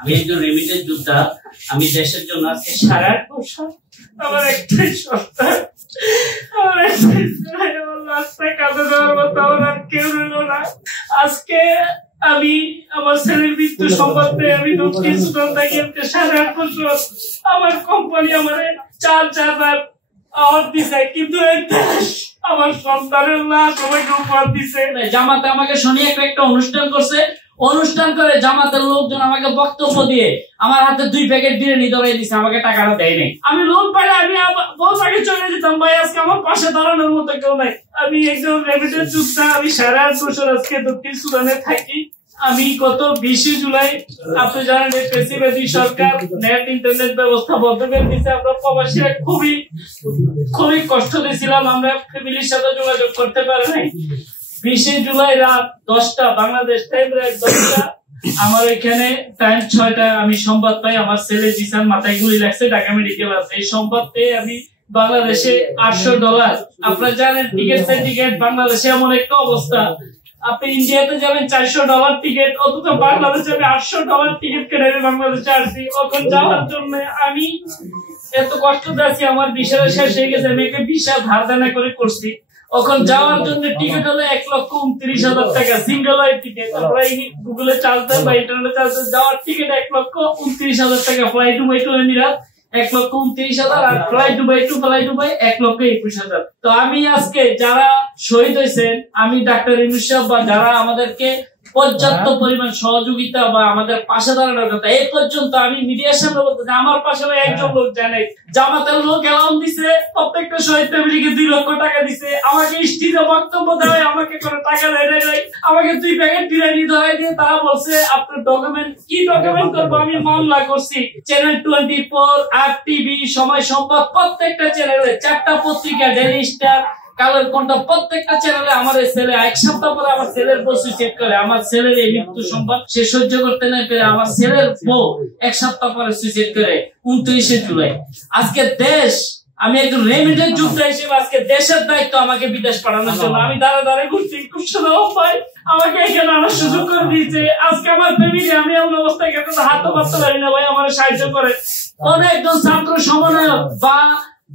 আমি একজন রেমিটেন্স যোদ্ধা। আমি দেশের জন্য আজকে 8.5 বছর আমার একটাই সন্তান, আমার একটাই রাস্তায় কাঁদে দেওয়ার মতো আমার আর কেউ রইল না। আজকে আমি আমার ছেলের মৃত্যু সম্বন্ধে আমি দক্ষিণ সুদান থেকে 8.5 বছর আমার কোম্পানি আমার 4 আওয়াজ দিছে, কিন্তু আমার সন্তানের লাশ আমাকে উপহার দিছে। জামাতে আমাকে শনি একটা অনুষ্ঠান করছে, অনুষ্ঠান করে জামাতের লোকজন আমাকে বক্তব্য দিয়ে আমার হাতে 2 প্যাকেট বিরিয়ানি ধরাই দিছে, আমাকে টাকাটা দেয় নাই। আমি লোন পাইলে আমি বহুত আগে চলে যেতাম ভাই, আজকে আমার পাশে দাঁড়ানোর মতো কেউ নাই। আমি একজন রেমিটেন্স যোদ্ধা, আমি 8.5 বছর আজকে দক্ষিণ সুদানে থাকি। আমি গত 20 জুলাই আপনি জানেন প্রেসিডেন্ট সরকার নেট ইন্টারনেট ব্যবস্থা বন্ধ করে দিয়েছে। আমরা প্রবাসীরা খুবই কষ্ট দিয়েছিলাম, আমরা ফ্যামিলির সাথে যোগাযোগ করতে পারি নাই। 20 জুলাই রাত 10টা বাংলাদেশ টাইম রাত 10টা আমার এখানে টাইম 6টা আমি সংবাদ পাই আমার ছেলে জিসান মাথায় গুলি লাগছে, ঢাকা মেডিকেল আছে। এই সংবাদ পেয়ে আমি বাংলাদেশে $800, আপনারা জানেন টিকিট বাংলাদেশে এমন একটা অবস্থা, আপনি ইন্ডিয়াতে যাবেন $400 টিকিট, অথচ বাংলাদেশে আমি $800 টিকিট কেটে বাংলাদেশে আসছি। ওখানে যাওয়ার জন্য আমি এত কষ্ট দিয়েছি, আমার ভিসা শেষ হয়ে গেছে, আমি একটা ভিসা ধার দেনা করে করছি। ওখানে যাওয়ার জন্য টিকিট হলো 1,29,000 টাকা সিঙ্গেল টিকিট। আপনারা গুগলে চার্জ দেন বা ইন্টারনেটে চার্জ দেন, যাওয়ার টিকিট 1,29,000 টাকা, ফ্লাই দুবাই টু এমিরাত 1,29,000, আর ফ্লাই দুবাই 1,21,000। তো আমি আজকে যারা শহীদ হয়েছেন, আমি ডাক্তার ইউনূস সাহেব বা যারা আমাদেরকে পর্যাপ্ত পরিমাণ সহযোগিতা বা আমাদের পাশে দাঁড়ানোর কথা, এই পর্যন্ত আমি মিডিয়ার সামনে বলতে আমার পাশে একজন লোক জানে, জামাতের লোক এলাম দিছে, প্রত্যেকটা শহীদ ফ্যামিলিকে 2 লক্ষ টাকা দিছে, আমাকে স্টিজে বক্তব্য দেয়, আমাকে কোনো টাকা দেয় নাই, আমাকে 2 প্যাকেট বিরিয়ানি ধরাই দিয়ে তারা বলছে আপনার ডকুমেন্ট কি ডকুমেন্ট করবো। আমি মামলা করছি চ্যানেল 24, আর টিভি, সময় সংবাদ, প্রত্যেকটা চ্যানেলে 4টা পত্রিকা, ডেইলি স্টার, কালের কণ্ঠ, প্রত্যেকটা চ্যানেলে আমার ছেলে 1 সপ্তাহ পরে আমার ছেলের বউ সুইসাইড করে। আমার ছেলের এই মৃত্যু সংবাদ সে সহ্য করতে না পেরে আমার ছেলের বউ 1 সপ্তাহ পরে সুইসাইড করে 29 জুলাই। আজকে দেশ, আমি একজন রেমিটেন্স যোদ্ধা হিসেবে আজকে দেশের দায়িত্ব আমাকে বিদেশ পাঠানোর জন্য আমি দাঁড়া ঘুরছি। খুব সুন্দর ভাই আমাকে এখানে আনার সুযোগ করে দিয়েছে। আজকে আমার ফ্যামিলি, আমি এমন অবস্থায় হাতও পারতে পারি না ভাই, আমার সাহায্য করে অনেকজন ছাত্র সমন্বয়ক বা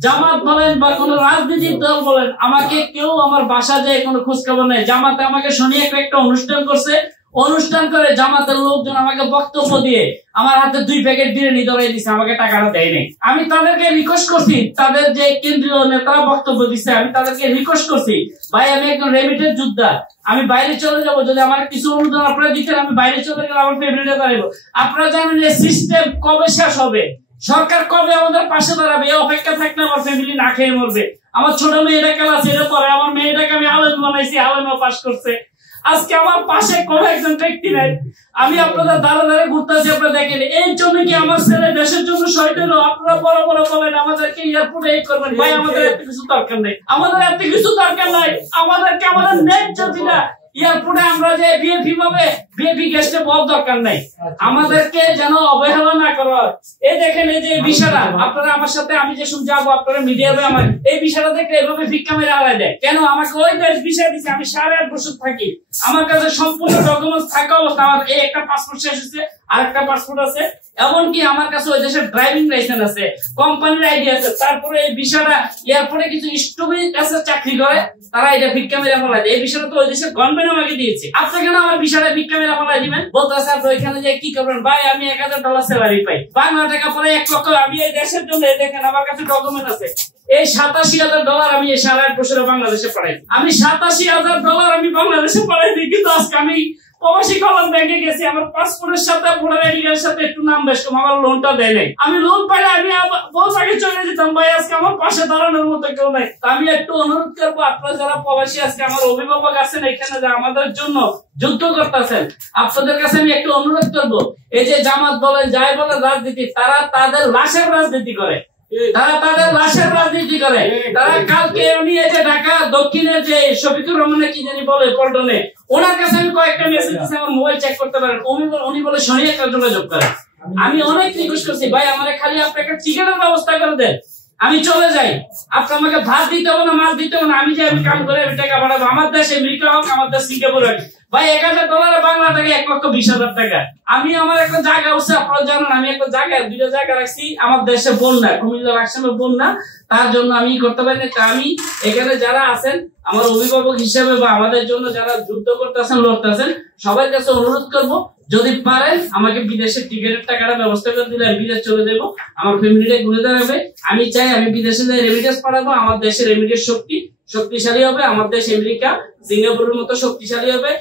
জামাত বলেন বা কোন রাজনৈতিক দল বলেন, আমাকে কেউ আমার বাসা যায় কোনো খোঁজ খবর নেই। জামাতে আমাকে শনি একটা অনুষ্ঠান করছে, অনুষ্ঠান করে জামাতের লোকজন আমাকে বক্তব্য দিয়ে আমার হাতে 2 প্যাকেট বিরিয়ানি ধরাই দিছে, আমাকে টাকাটা দেয় নাই। আমি তাদেরকে রিকোয়েস্ট করছি, তাদের যে কেন্দ্রীয় নেতারা বক্তব্য দিচ্ছে, আমি তাদেরকে রিকোয়েস্ট করছি ভাই আমি একজন রেমিটেন্স যোদ্ধা, আমি বাইরে চলে যাবো, যদি আমার কিছু অনুদান আপনারা দিচ্ছেন আমি বাইরে চলে গেলে আমার ফ্যামিলিটা দাঁড়াবো। আপনারা জানেন যে সিস্টেম কবে শেষ হবে, সরকার কবে আমাদের পাশে দাঁড়াবে, এই অপেক্ষা থাকলে আমার ফ্যামিলি না খেয়ে মরবে। আমার ছোট মেয়েটা ক্লাস 8 পড়ে, আমার মেয়েটাকে আমি আলেম বানাইছি, আলেমও পাস করছে। আজকে আমার পাশে কোনো একজন ব্যক্তি নাই, আমি আপনাদের দাঁড়ে ঘুরতেছি, আপনারা দেখেন। এই জন্য কি আমার ছেলে দেশের জন্য শহীদ হলো? আপনারা বড় বলেন আমাদেরকে এয়ারপোর্টে এই করবেন, ভাই আমাদের এত কিছু দরকার নেই, আমাদের এত কিছু দরকার নাই। আমাদেরকে আমাদের ন্যায্য দিনা এয়ারপোর্টে আমরা যে বিএপি পাবে, বিএপি গেস্টে বহুত দরকার নাই, আমাদেরকে যেন অবহেলা না করা হয়। এই দেখেন এই যে বিষয়টা, আপনারা আমার সাথে আমি যে শুনে যাবো, আপনারা মিডিয়াতে আমার এই বিষয়টা দেখলে এভাবে ভিক্ষা মেরে হারাই দেয় কেন? আমাকে ওই দেশ বিষয় দিচ্ছে, আমি 8.5 বছর থাকি, আমার কাছে সম্পূর্ণ ডকুমেন্টস থাকা অবস্থা, আমার এই একটা পাসপোর্ট শেষ হচ্ছে, আরেকটা পাসপোর্ট আছে, এমনকি আমার কাছে ওই দেশের ড্রাইভিং লাইসেন্স আছে, কোম্পানির আইডি আছে। তারপরে এই বিষয়টা এয়ারপোর্টে কিছু স্টুডেন্ট কাছে চাকরি করে, তারা এটা ভিক্ষা মেরে ফেলা দেয়। এই বিষয়টা তো ওই দেশের গভর্নমেন্ট আমাকে দিয়েছে, আপনি কেন আমার বিষয়টা ভিক্ষা মেরে ফেলা দিবেন? বলতেছে আপনি ওইখানে যে কি করবেন? ভাই আমি $1,000 স্যালারি পাই, বাংলা টাকা পরে 1 লক্ষ। আমি এই দেশের জন্য দেখেন আমার কাছে ডকুমেন্ট আছে, এই $87,000 আমি এই 8.5 বছরে বাংলাদেশে পাঠাই। আমি $87,000 আমি বাংলাদেশে পাঠাই দিই, কিন্তু আজকে আমি প্রবাসী কল্যাণ ব্যাংকে গেছি, আমার পাসপোর্টের সাথে ভোটার আইডি কার্ডের সাথে একটু নাম বেশ কম, আমার লোনটা দেয় নাই। আমি লোন পাইলে আমি বহুত আগে চলে যেতাম ভাই, আজকে আমার পাশে দাঁড়ানোর মতো কেউ নাই। আমি একটু অনুরোধ করবো, আপনারা যারা প্রবাসী আজকে আমার অভিভাবক আছেন এখানে, যারা আমাদের জন্য যুদ্ধ করতেছেন, আপনাদের কাছে আমি একটু অনুরোধ করবো, এই যে জামাত বলেন যাই বলেন রাজনীতি, তারা তাদের লাশের রাজনীতি করে, তারা তাদের লাশের রাজনীতি করে। তারা কালকে উনি এই যে ঢাকা দক্ষিণের যে শফিকুর রহমানের কি জানি বলে পল্টনে, ওনার কাছে আমি কয়েকটা মেসেজ দিচ্ছি, আমার মোবাইল চেক করতে পারেন, উনি বলে শনি একটা যোগাযোগ করে। আমি অনেক রিকোয়েস্ট করছি ভাই আমার খালি আপনি একটা টিকেটের ব্যবস্থা করে দেন, আমি চলে যাই, আপনি আমাকে ভাত দিতে হবে না, মাছ দিতে হবে না, আমি যে আমি কাম করে আমি টাকা পাঠাবো। আমার দেশ আমেরিকা হোক, আমার দেশ সিঙ্গাপুর হোক, ভাই $1000 বাংলা টাকা 1,20,000 টাকা। আমি আমার একটা জায়গা আছে, আপনারা জানেন আমি একটা জায়গা 2টা জায়গা রাখছি। আমার দেশে বন্যা, কুমিল্লা লাকসামে বন্যা, তার জন্য আমি করতে পারি না। আমি এখানে যারা আছেন আমার অভিভাবক হিসেবে বা আমাদের জন্য যারা যুদ্ধ করতেছেন লড়তেছেন সবার কাছে অনুরোধ করব, যদি পারেন আমাকে বিদেশের টিকিটের টাকাটা ব্যবস্থা করে দিলে আমি বিদেশ চলে যাবো, আমার ফ্যামিলিটা ঘুরে দাঁড়াবে। আমি চাই আমি বিদেশে যাই রেমিটেন্স পাঠাবো, আমার দেশের রেমিটেন্স শক্তিশালী হবে, আমার দেশ আমেরিকা সিঙ্গাপুরের মতো শক্তিশালী হবে।